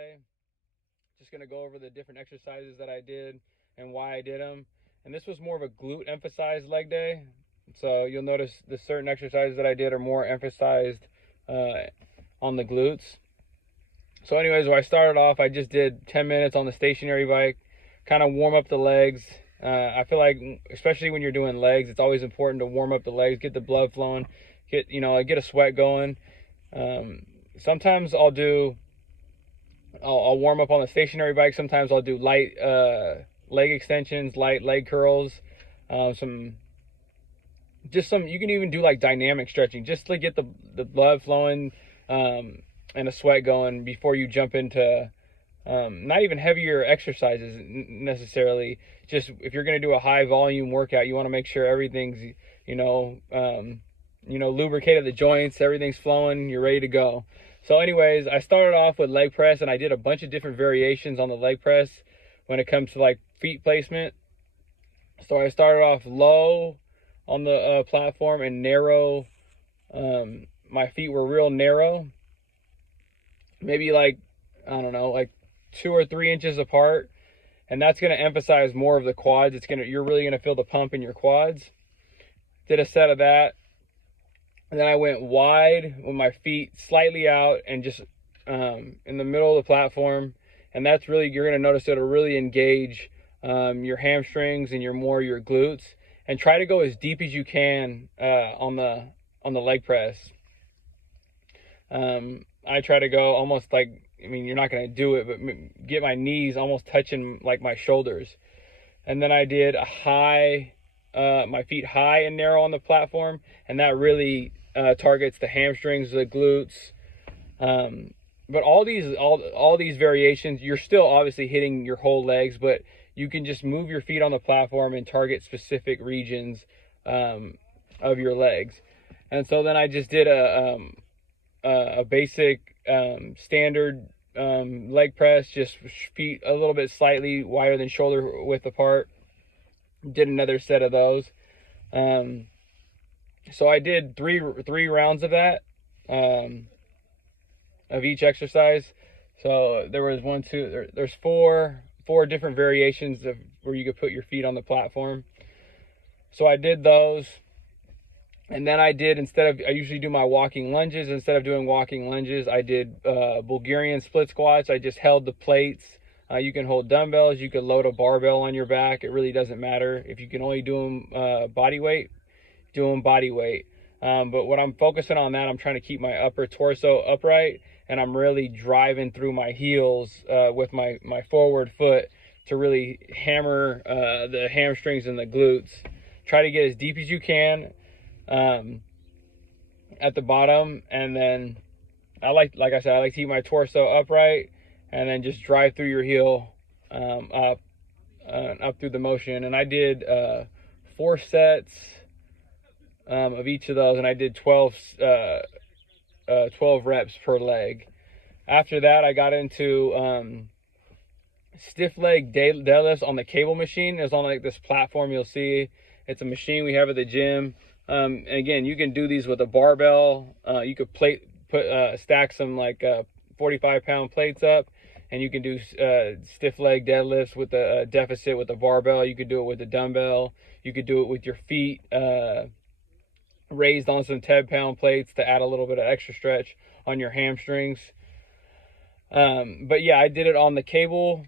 day. Just going to go over the different exercises that I did and why I did them. And this was more of a glute emphasized leg day. So you'll notice the certain exercises that I did are more emphasized on the glutes. So anyways, when I started off, I just did 10 minutes on the stationary bike, kind of warm up the legs. I feel like, especially when you're doing legs, it's always important to warm up the legs, get the blood flowing, get a sweat going. Sometimes I'll warm up on the stationary bike. Sometimes I'll do light leg extensions, light leg curls, you can even do like dynamic stretching just to get the blood flowing and a sweat going before you jump into not even heavier exercises necessarily. Just if you're going to do a high volume workout, you want to make sure everything's lubricated, the joints, everything's flowing, you're ready to go. So anyways, I started off with leg press, and I did a bunch of different variations on the leg press when it comes to like feet placement. So I started off low on the platform and narrow. My feet were real narrow, maybe like, I don't know, like 2 or 3 inches apart. And that's going to emphasize more of the quads. You're really going to feel the pump in your quads. Did a set of that. And then I went wide with my feet slightly out and just in the middle of the platform. And that's really, you're going to notice it'll really engage your hamstrings and your glutes. And try to go as deep as you can on the leg press. I try to go almost like, you're not going to do it, but get my knees almost touching like my shoulders. And then I did a high, my feet high and narrow on the platform, and that really targets the hamstrings, the glutes. But all these variations, you're still obviously hitting your whole legs, but you can just move your feet on the platform and target specific regions of your legs. And so then I just did a basic standard leg press, just feet a little bit slightly wider than shoulder width apart. Did another set of those. So I did three rounds of that, of each exercise. So there was there's four different variations of where you could put your feet on the platform. So I did those. And then I usually do my walking lunges. Instead of doing walking lunges, I did Bulgarian split squats. I just held the plates. You can hold dumbbells. You can load a barbell on your back. It really doesn't matter. If you can only do them body weight, do them body weight. But what I'm focusing on I'm trying to keep my upper torso upright, and I'm really driving through my heels with my forward foot to really hammer the hamstrings and the glutes. Try to get as deep as you can at the bottom, and then I like to keep my torso upright, and then just drive through your heel up through the motion. And I did 4 sets of each of those, and I did 12 reps per leg. After that, I got into stiff leg deadlifts on the cable machine. It's on like this platform you'll see. It's a machine we have at the gym. And again, you can do these with a barbell. You could stack some like 45-pound plates up, and you can do stiff leg deadlifts with a deficit with a barbell. You could do it with a dumbbell. You could do it with your feet raised on some 10-pound plates to add a little bit of extra stretch on your hamstrings. But yeah, I did it on the cable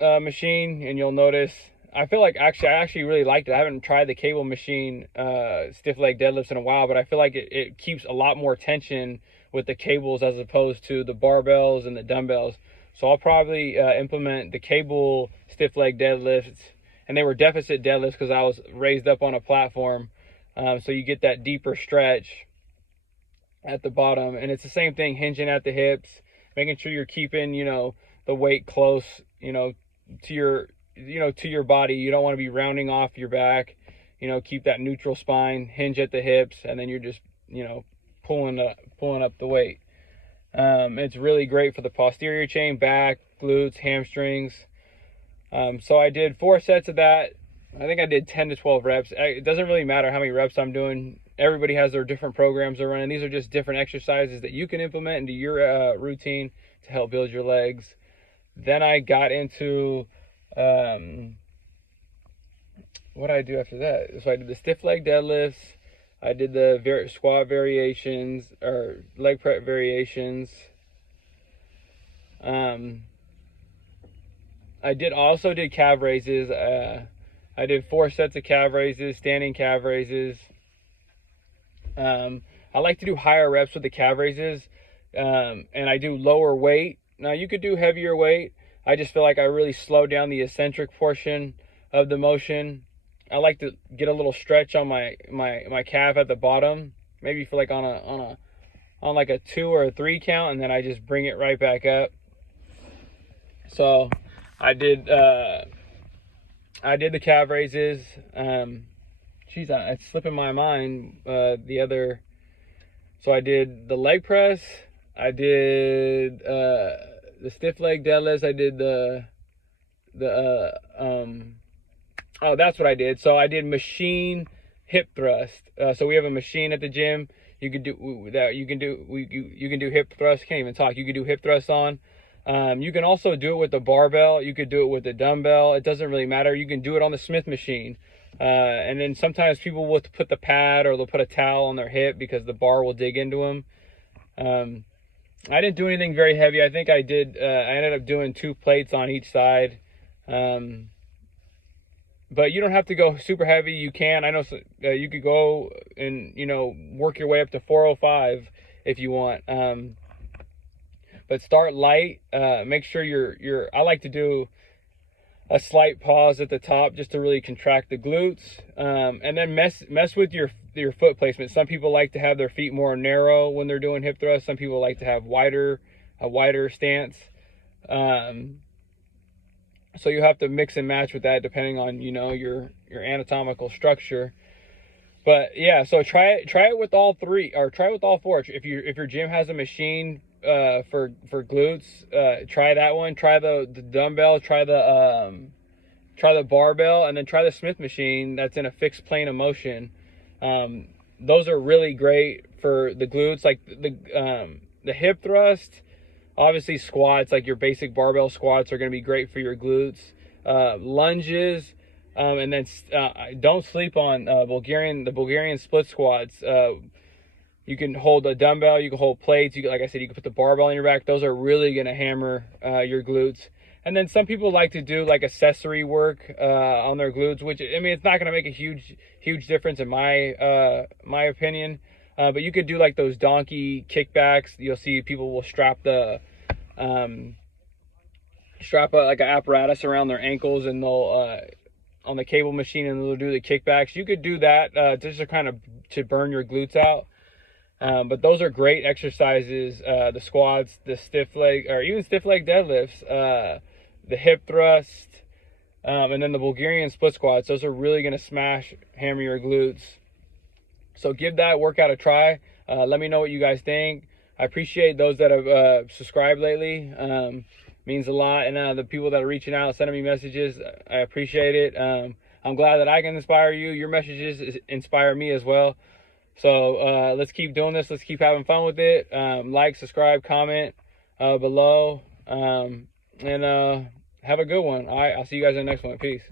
machine, and you'll notice I actually really liked it. I haven't tried the cable machine stiff leg deadlifts in a while, but I feel like it keeps a lot more tension with the cables as opposed to the barbells and the dumbbells. So I'll probably implement the cable stiff leg deadlifts, and they were deficit deadlifts because I was raised up on a platform. So you get that deeper stretch at the bottom, and it's the same thing, hinging at the hips, making sure you're keeping, the weight close, to your body. You don't want to be rounding off your back. Keep that neutral spine, hinge at the hips, and then you're just, pulling up the weight. It's really great for the posterior chain, back, glutes, hamstrings. So I did 4 sets of that. I think I did 10 to 12 reps. It doesn't really matter how many reps I'm doing. Everybody has their different programs they're running. These are just different exercises that you can implement into your routine to help build your legs. Then I got into what did I do after that? So I did the stiff leg deadlifts. I did the squat variations or leg prep variations. I also did calf raises. I did 4 sets of calf raises, standing calf raises. I like to do higher reps with the calf raises, and I do lower weight. Now you could do heavier weight. I just feel like I really slow down the eccentric portion of the motion. I like to get a little stretch on my calf at the bottom, maybe for like on like a 2 or a 3 count, and then I just bring it right back up. So I did the calf raises. It's slipping my mind. So I did the leg press. I did the stiff leg deadlifts. I did oh, that's what I did. So I did machine hip thrust. So we have a machine at the gym. You can do that. You can do hip thrust. Can't even talk. You can do hip thrust on. You can also do it with the barbell. You could do it with the dumbbell. It doesn't really matter. You can do it on the Smith machine. And then sometimes people will put the pad or they'll put a towel on their hip because the bar will dig into them. I didn't do anything very heavy. I think I ended up doing 2 plates on each side. But you don't have to go super heavy. You can. I know you could go and, work your way up to 405 if you want. But start light. Make sure I like to do a slight pause at the top just to really contract the glutes. And then mess with your foot placement. Some people like to have their feet more narrow when they're doing hip thrusts. Some people like to have a wider stance. So you have to mix and match with that depending on, your anatomical structure. But yeah, so try it with all 3 or try it with all 4. If your gym has a machine for glutes, try that one. Try the dumbbell, try the barbell, and then try the Smith machine that's in a fixed plane of motion. Those are really great for the glutes. Like the hip thrust, obviously squats, like your basic barbell squats, are going to be great for your glutes. Lunges, and then don't sleep on the Bulgarian split squats. You can hold a dumbbell, you can hold plates, like I said, you can put the barbell on your back. Those are really going to hammer your glutes. And then some people like to do like accessory work on their glutes, which, I mean, it's not going to make a huge difference in my opinion. But you could do like those donkey kickbacks. You'll see people will strap like an apparatus around their ankles, and they'll on the cable machine, and they'll do the kickbacks. You could do that just to kind of to burn your glutes out. But those are great exercises. The squats, the stiff leg, or even stiff leg deadlifts, the hip thrust, and then the Bulgarian split squats. Those are really going to hammer your glutes. So give that workout a try. Let me know what you guys think. I appreciate those that have subscribed lately. Means a lot. And the people that are reaching out, sending me messages, I appreciate it. I'm glad that I can inspire you. Your messages inspire me as well. So let's keep doing this. Let's keep having fun with it. Like, subscribe, comment below. And have a good one. All right, I'll see you guys in the next one. Peace.